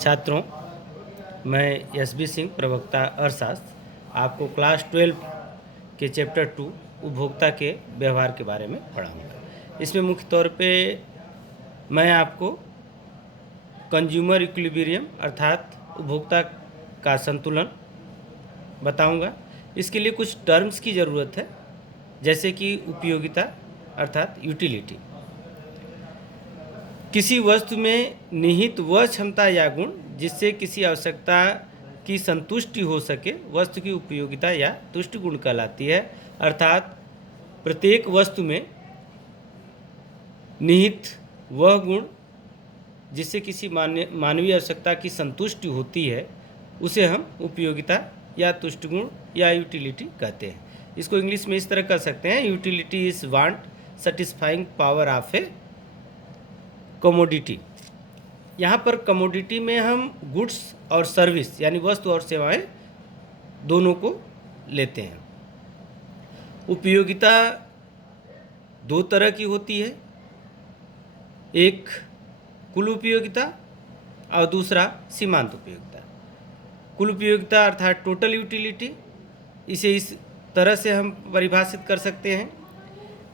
छात्रों, मैं एस.बी. सिंह, प्रवक्ता अर्थशास्त्र, आपको क्लास 12 के चैप्टर 2 उपभोक्ता के व्यवहार के बारे में पढ़ाऊँगा। इसमें मुख्य तौर पे मैं आपको कंज्यूमर इक्विलिब्रियम अर्थात उपभोक्ता का संतुलन बताऊँगा। इसके लिए कुछ टर्म्स की ज़रूरत है, जैसे कि उपयोगिता अर्थात यूटिलिटी। किसी वस्तु में निहित वह क्षमता या गुण जिससे किसी आवश्यकता की संतुष्टि हो सके, वस्तु की उपयोगिता या तुष्टि गुण कहलाती है। अर्थात प्रत्येक वस्तु में निहित वह गुण जिससे किसी मानवीय आवश्यकता की संतुष्टि होती है, उसे हम उपयोगिता या तुष्टि गुण या यूटिलिटी कहते हैं। इसको इंग्लिश में इस तरह कह सकते हैं, utility is want satisfying power of A commodity. यहाँ पर कमोडिटी में हम गुड्स और सर्विस यानी वस्तु और सेवाएं दोनों को लेते हैं। उपयोगिता दो तरह की होती है, एक कुल उपयोगिता और दूसरा सीमांत उपयोगिता। कुल उपयोगिता अर्थात टोटल यूटिलिटी, इसे इस तरह से हम परिभाषित कर सकते हैं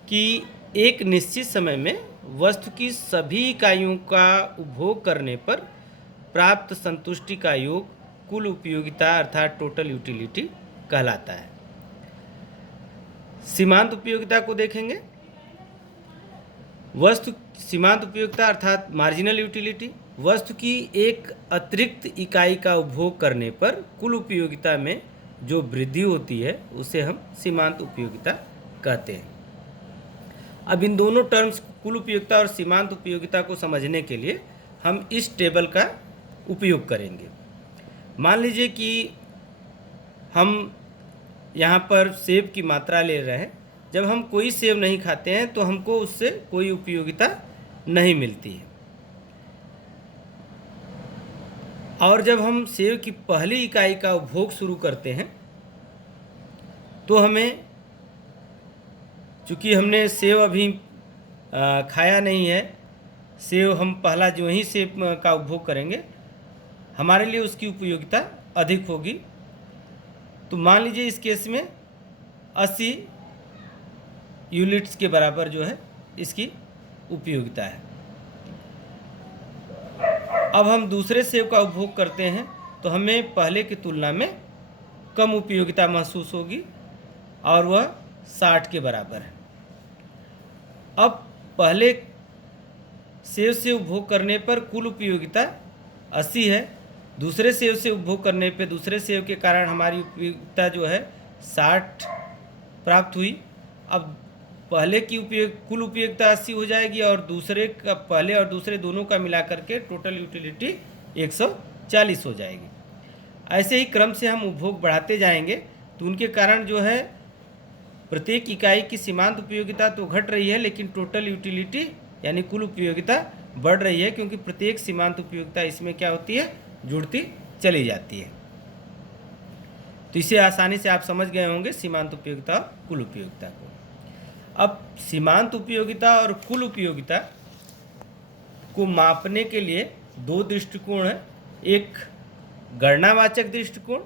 कि एक निश्चित समय में वस्तु की सभी इकाइयों का उपभोग करने पर प्राप्त संतुष्टि का योग कुल उपयोगिता अर्थात टोटल यूटिलिटी कहलाता है। सीमांत उपयोगिता को देखेंगे। सीमांत उपयोगिता अर्थात मार्जिनल यूटिलिटी, वस्तु की एक अतिरिक्त इकाई का उपभोग करने पर कुल उपयोगिता में जो वृद्धि होती है उसे हम सीमांत उपयोगिता कहते हैं। अब इन दोनों टर्म्स कुल उपयोगिता और सीमांत उपयोगिता को समझने के लिए हम इस टेबल का उपयोग करेंगे। मान लीजिए कि हम यहाँ पर सेब की मात्रा ले रहे हैं। जब हम कोई सेब नहीं खाते हैं तो हमको उससे कोई उपयोगिता नहीं मिलती है, और जब हम सेब की पहली इकाई का उपभोग शुरू करते हैं तो हमें, चूँकि हमने सेब अभी खाया नहीं है, सेब हम पहला जो ही सेब का उपभोग करेंगे, हमारे लिए उसकी उपयोगिता अधिक होगी। तो मान लीजिए इस केस में 80 यूनिट्स के बराबर जो है इसकी उपयोगिता है। अब हम दूसरे सेब का उपभोग करते हैं तो हमें पहले की तुलना में कम उपयोगिता महसूस होगी और वह 60 के बराबर है। अब पहले सेब से उपभोग करने पर कुल उपयोगिता 80 है, दूसरे सेब से उपभोग करने पे दूसरे सेब के कारण हमारी उपयोगिता जो है 60 प्राप्त हुई। अब पहले की कुल उपयोगिता 80 हो जाएगी और दूसरे का, पहले और दूसरे दोनों का मिला करके टोटल यूटिलिटी 140 हो जाएगी। ऐसे ही क्रम से हम उपभोग बढ़ाते जाएंगे तो उनके कारण जो है प्रत्येक इकाई की सीमांत उपयोगिता तो घट रही है, लेकिन टोटल यूटिलिटी यानी कुल उपयोगिता बढ़ रही है, क्योंकि प्रत्येक सीमांत उपयोगिता इसमें क्या होती है, जुड़ती चली जाती है। तो इसे आसानी से आप समझ गए होंगे, सीमांत उपयोगिता और कुल उपयोगिता को। अब सीमांत उपयोगिता और कुल उपयोगिता को मापने के लिए दो दृष्टिकोण है। एक गणनावाचक दृष्टिकोण,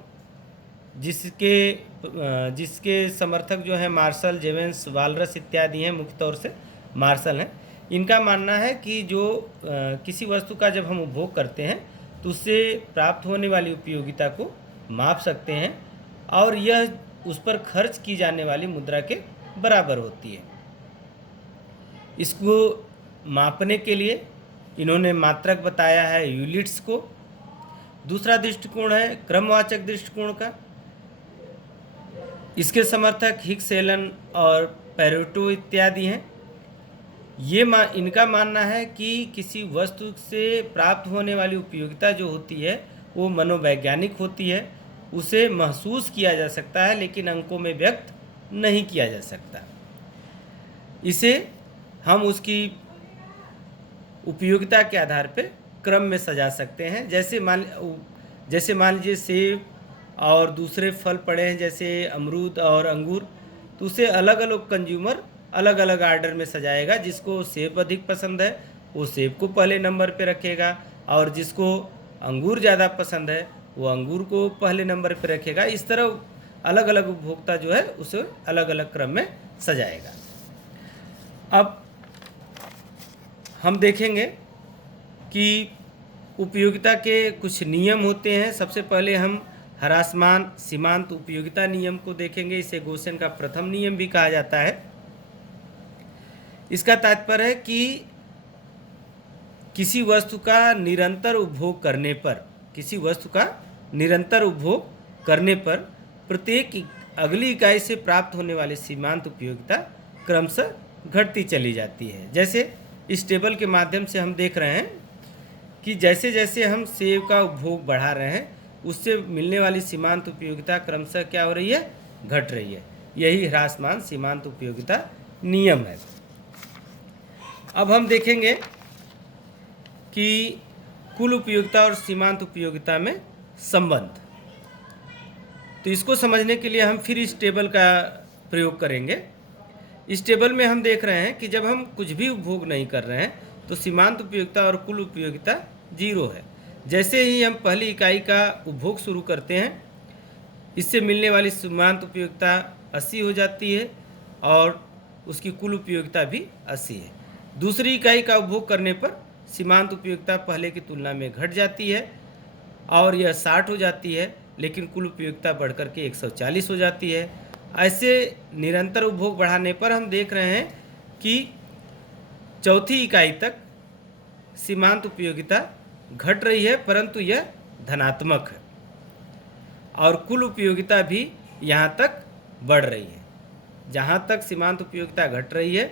जिसके समर्थक जो है मार्शल, जेवेंस, वालरस इत्यादि हैं, मुख्य तौर से मार्शल हैं। इनका मानना है कि जो किसी वस्तु का जब हम उपभोग करते हैं तो उससे प्राप्त होने वाली उपयोगिता को माप सकते हैं और यह उस पर खर्च की जाने वाली मुद्रा के बराबर होती है। इसको मापने के लिए इन्होंने मात्रक बताया है यूनिट्स को। दूसरा दृष्टिकोण है क्रमवाचक दृष्टिकोण का। इसके समर्थक हिक्स, एलन और पेरेटो इत्यादि हैं। इनका मानना है कि किसी वस्तु से प्राप्त होने वाली उपयोगिता जो होती है वो मनोवैज्ञानिक होती है, उसे महसूस किया जा सकता है लेकिन अंकों में व्यक्त नहीं किया जा सकता। इसे हम उसकी उपयोगिता के आधार पर क्रम में सजा सकते हैं। जैसे मान लीजिए सेब और दूसरे फल पड़े हैं जैसे अमरूद और अंगूर, तो उसे अलग अलग कंज्यूमर अलग अलग आर्डर में सजाएगा। जिसको सेब अधिक पसंद है वो सेब को पहले नंबर पे रखेगा, और जिसको अंगूर ज़्यादा पसंद है वो अंगूर को पहले नंबर पर रखेगा। इस तरह अलग अलग उपभोक्ता जो है उसे अलग अलग क्रम में सजाएगा। अब हम देखेंगे कि उपयोगिता के कुछ नियम होते हैं। सबसे पहले हम ह्रासमान सीमांत उपयोगिता नियम को देखेंगे। इसे गोसेन का प्रथम नियम भी कहा जाता है। इसका तात्पर्य है कि किसी वस्तु का निरंतर उपभोग करने पर प्रत्येक अगली इकाई से प्राप्त होने वाली सीमांत उपयोगिता क्रमशः घटती चली जाती है। जैसे इस टेबल के माध्यम से हम देख रहे हैं कि जैसे जैसे हम सेब का उपभोग बढ़ा रहे हैं उससे मिलने वाली सीमांत उपयोगिता क्रमशः क्या हो रही है, घट रही है। यही ह्रासमान सीमांत उपयोगिता नियम है। अब हम देखेंगे कि कुल उपयोगिता और सीमांत उपयोगिता में संबंध। तो इसको समझने के लिए हम फिर इस टेबल का प्रयोग करेंगे। इस टेबल में हम देख रहे हैं कि जब हम कुछ भी उपभोग नहीं कर रहे हैं तो सीमांत उपयोगिता और कुल उपयोगिता 0 है। जैसे ही हम पहली इकाई का उपभोग शुरू करते हैं इससे मिलने वाली सीमांत उपयोगिता 80 हो जाती है और उसकी कुल उपयोगिता भी 80 है। दूसरी इकाई का उपभोग करने पर सीमांत उपयोगिता पहले की तुलना में घट जाती है और यह 60 हो जाती है, लेकिन कुल उपयोगिता बढ़कर के 140 हो जाती है। ऐसे निरंतर उपभोग बढ़ाने पर हम देख रहे हैं कि चौथी इकाई तक सीमांत उपयोगिता घट रही है, परंतु यह धनात्मक है और कुल उपयोगिता भी यहाँ तक बढ़ रही है। जहाँ तक सीमांत उपयोगिता घट रही है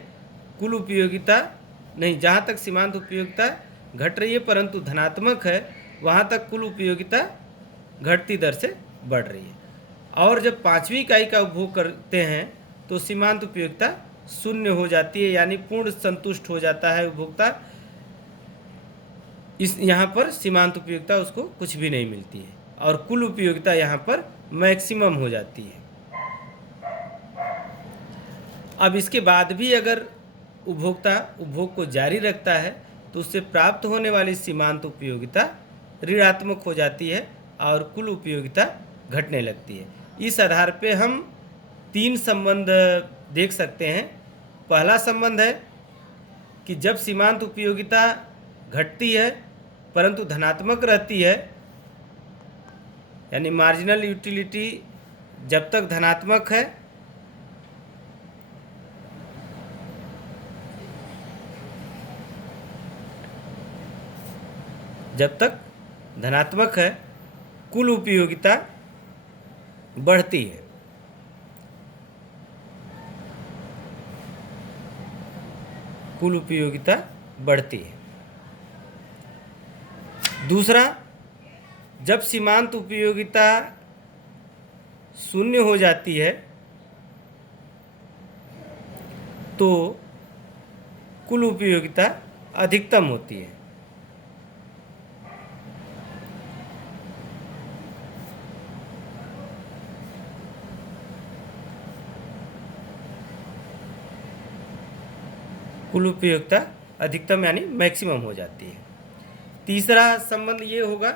कुल उपयोगिता नहीं, जहाँ तक सीमांत उपयोगिता घट रही है परंतु धनात्मक है, वहाँ तक कुल उपयोगिता घटती दर से बढ़ रही है। और जब पांचवी इकाई का उपभोग करते हैं तो सीमांत उपयोगिता 0 हो जाती है, यानी पूर्ण संतुष्ट हो जाता है उपभोक्ता। इस यहाँ पर सीमांत उपयोगिता उसको कुछ भी नहीं मिलती है और कुल उपयोगिता यहाँ पर मैक्सिमम हो जाती है। अब इसके बाद भी अगर उपभोक्ता उपभोग को जारी रखता है तो उससे प्राप्त होने वाली सीमांत उपयोगिता ऋणात्मक हो जाती है और कुल उपयोगिता घटने लगती है। इस आधार पे हम 3 संबंध देख सकते हैं। पहला संबंध है कि जब सीमांत उपयोगिता घटती है परंतु धनात्मक रहती है, यानी मार्जिनल यूटिलिटी जब तक धनात्मक है कुल उपयोगिता बढ़ती है। कुल उपयोगिता बढ़ती है। दूसरा, जब सीमांत उपयोगिता 0 हो जाती है तो कुल उपयोगिता अधिकतम होती है। कुल उपयोगिता अधिकतम यानी मैक्सिमम हो जाती है। तीसरा संबंध ये होगा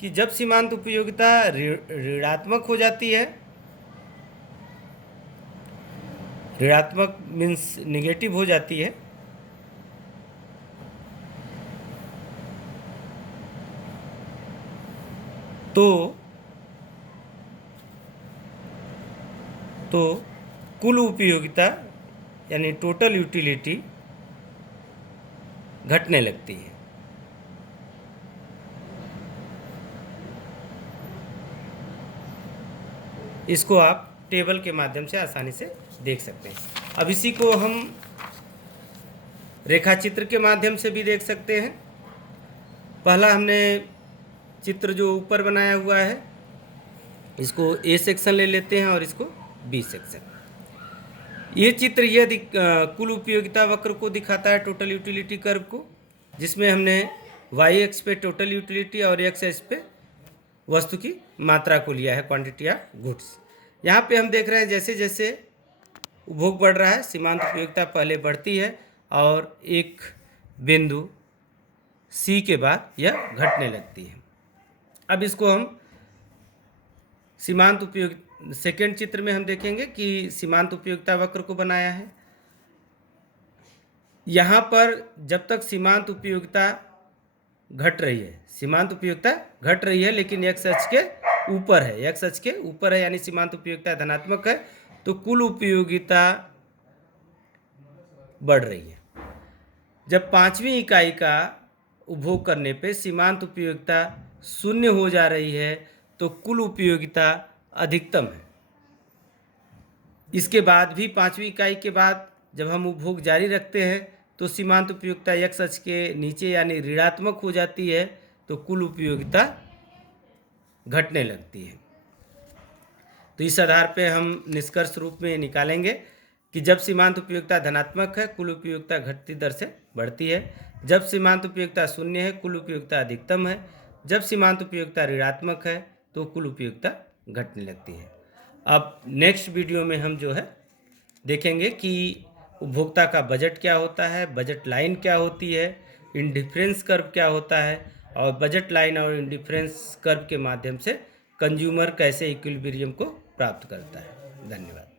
कि जब सीमांत उपयोगिता ऋणात्मक हो जाती है, ऋणात्मक मीन्स निगेटिव हो जाती है, तो कुल उपयोगिता यानी टोटल यूटिलिटी घटने लगती है। इसको आप टेबल के माध्यम से आसानी से देख सकते हैं। अब इसी को हम रेखाचित्र के माध्यम से भी देख सकते हैं। पहला हमने चित्र जो ऊपर बनाया हुआ है इसको ए सेक्शन ले लेते हैं और इसको बी सेक्शन। ये चित्र कुल उपयोगिता वक्र को दिखाता है, टोटल यूटिलिटी कर्व को, जिसमें हमने वाई एक्स पे टोटल यूटिलिटी और एक्स एक्स पे वस्तु की मात्रा को लिया है, क्वांटिटी ऑफ गुड्स। यहाँ पे हम देख रहे हैं जैसे जैसे उपभोग बढ़ रहा है सीमांत उपयोगिता पहले बढ़ती है और एक बिंदु सी के बाद यह घटने लगती है। अब इसको हम सीमांत उपयोग सेकेंड चित्र में हम देखेंगे कि सीमांत उपयोगिता वक्र को बनाया है। यहाँ पर जब तक सीमांत उपयोगिता घट रही है, सीमांत उपयोगिता घट रही है लेकिन एक्स अक्ष के ऊपर है, एक्स अक्ष के ऊपर है यानी सीमांत उपयोगिता धनात्मक है, तो कुल उपयोगिता बढ़ रही है। जब 5वीं इकाई का उपभोग करने पे सीमांत उपयोगिता 0 हो जा रही है तो कुल उपयोगिता अधिकतम है। इसके बाद भी 5वीं इकाई के बाद जब हम उपभोग जारी रखते हैं तो सीमांत उपयोगिता एक्स अक्ष के नीचे यानी ऋणात्मक हो जाती है, तो कुल उपयोगिता घटने लगती है। तो इस आधार पे हम निष्कर्ष रूप में निकालेंगे कि जब सीमांत उपयोगिता धनात्मक है कुल उपयोगिता घटती दर से बढ़ती है, जब सीमांत उपयोगिता 0 है कुल उपयोगिता अधिकतम है, जब सीमांत उपयोगिता ऋणात्मक है तो कुल उपयोगिता घटने लगती है। अब नेक्स्ट वीडियो में हम जो है देखेंगे कि उपभोक्ता का बजट क्या होता है, बजट लाइन क्या होती है, इंडिफरेंस कर्व क्या होता है, और बजट लाइन और इंडिफरेंस कर्व के माध्यम से कंज्यूमर कैसे इक्विलिब्रियम को प्राप्त करता है। धन्यवाद।